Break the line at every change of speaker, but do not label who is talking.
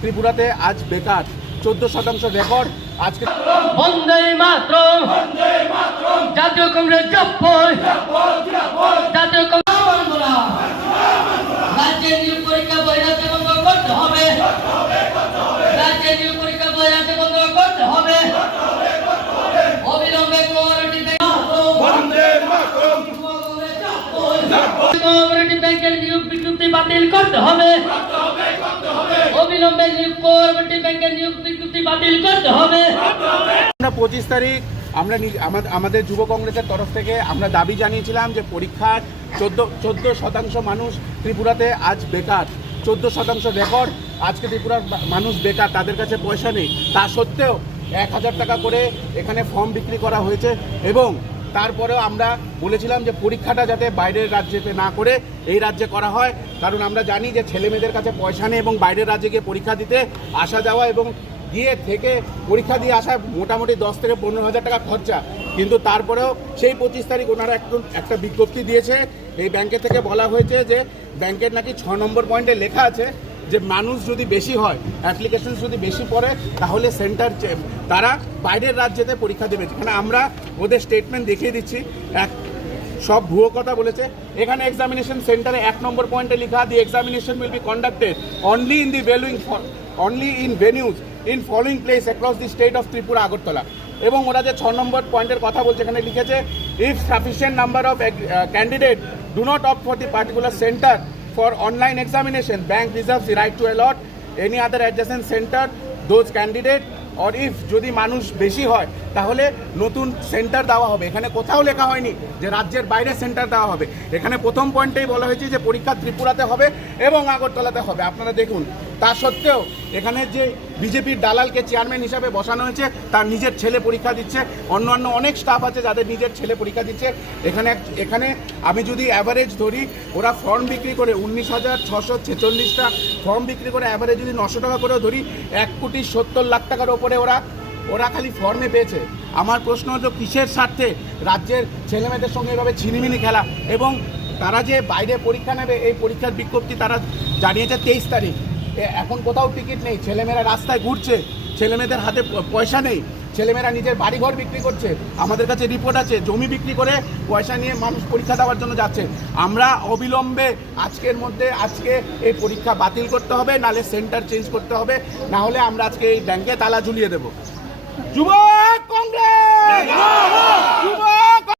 ত্রিপুরাতে আজ বেকার চোদ্দ শতাংশ রেকর্ড আজকে
বন্দে জাতীয় কংগ্রেস জাতীয় পরীক্ষা করতে হবে পরীক্ষা করতে হবে বাতিল করতে হবে অবিলম্বে নিয়োগ নিয়োগ বিজ্ঞপ্তি বাতিল করতে হবে
আমরা পঁচিশ তারিখ আমরা আমাদের যুব কংগ্রেসের তরফ থেকে আমরা দাবি জানিয়েছিলাম যে পরীক্ষার চোদ্দ চোদ্দ শতাংশ মানুষ ত্রিপুরাতে আজ বেকার চোদ্দ শতাংশ রেকর্ড আজকে ত্রিপুরার মানুষ বেকার তাদের কাছে পয়সা নেই তা সত্ত্বেও এক হাজার টাকা করে এখানে ফর্ম বিক্রি করা হয়েছে এবং তারপরেও আমরা বলেছিলাম যে পরীক্ষাটা যাতে বাইরের রাজ্যেতে না করে এই রাজ্যে করা হয় কারণ আমরা জানি যে ছেলেমেয়েদের কাছে পয়সা নেই এবং বাইরের রাজ্যে গিয়ে পরীক্ষা দিতে আসা যাওয়া এবং গিয়ে থেকে পরীক্ষা দিয়ে আসা মোটামুটি দশ থেকে পনেরো হাজার টাকা খরচা কিন্তু তারপরেও সেই পঁচিশ তারিখ ওনারা একটু একটা বিজ্ঞপ্তি দিয়েছে এই ব্যাংকে থেকে বলা হয়েছে যে ব্যাংকের নাকি ছ নম্বর পয়েন্টে লেখা আছে যে মানুষ যদি বেশি হয় অ্যাপ্লিকেশন যদি বেশি পড়ে তাহলে সেন্টার তারা বাইরের রাজ্যেতে পরীক্ষা দেবে যেখানে আমরা ওদের স্টেটমেন্ট দেখিয়ে দিচ্ছি এক সব ভুয়ো কথা বলেছে এখানে এক্সামিনেশন সেন্টারে এক নম্বর পয়েন্টে লেখা the examination will be conducted only in the valuing only in venues in following place across the state of Tripura Agartala এবং ওরা যে ছ নম্বর পয়েন্টের কথা বলছে এখানে লিখেছে if sufficient number of candidate do not opt for the particular centre for online examination, bank reserves the right to allot any other adjacent center, those candidate or if যদি মানুষ বেশি হয় তাহলে নতুন সেন্টার দেওয়া হবে এখানে কোথাও লেখা হয়নি যে রাজ্যের বাইরে সেন্টার দেওয়া হবে এখানে প্রথম পয়েন্টেই বলা হয়েছে যে পরীক্ষা ত্রিপুরাতে হবে এবং আগরতলাতে হবে আপনারা দেখুন তা সত্ত্বেও এখানে যে বিজেপির দালালকে চেয়ারম্যান হিসাবে বসানো হয়েছে তার নিজের ছেলে পরীক্ষা দিচ্ছে অন্য অন্য অনেক স্টাফ আছে যাদের নিজের ছেলে পরীক্ষা দিচ্ছে এখানে এখানে আমি যদি অ্যাভারেজ ধরি ওরা ফর্ম বিক্রি করে উনিশ হাজার ছশো ছেচল্লিশটা ফর্ম বিক্রি করে অ্যাভারেজ যদি নশো টাকা করেও ধরি এক কোটি সত্তর লাখ টাকার ওপরে ওরা ওরা খালি ফর্মে পেয়েছে আমার প্রশ্ন হলো কিসের স্বার্থে রাজ্যের ছেলেমেয়েদের সঙ্গে এভাবে ছিনিমিনি খেলা এবং তারা যে বাইরে পরীক্ষা নেবে এই পরীক্ষার বিজ্ঞপ্তি তারা জানিয়েছে তেইশ তারিখ এখন কোথাও টিকিট নেই ছেলেমেয়েরা রাস্তায় ঘুরছে ছেলেমেয়েদের হাতে পয়সা নেই ছেলেমেয়েরা নিজের বাড়িঘর বিক্রি করছে আমাদের কাছে রিপোর্ট আছে জমি বিক্রি করে পয়সা নিয়ে মানুষ পরীক্ষা দেওয়ার জন্য যাচ্ছে আমরা অবিলম্বে আজকের মধ্যে আজকে এই পরীক্ষা বাতিল করতে হবে নালে সেন্টার চেঞ্জ করতে হবে না হলে আমরা আজকে এই ব্যাংকে তালা ঝুলিয়ে দেবো যুবক কংগ্রেস যুবক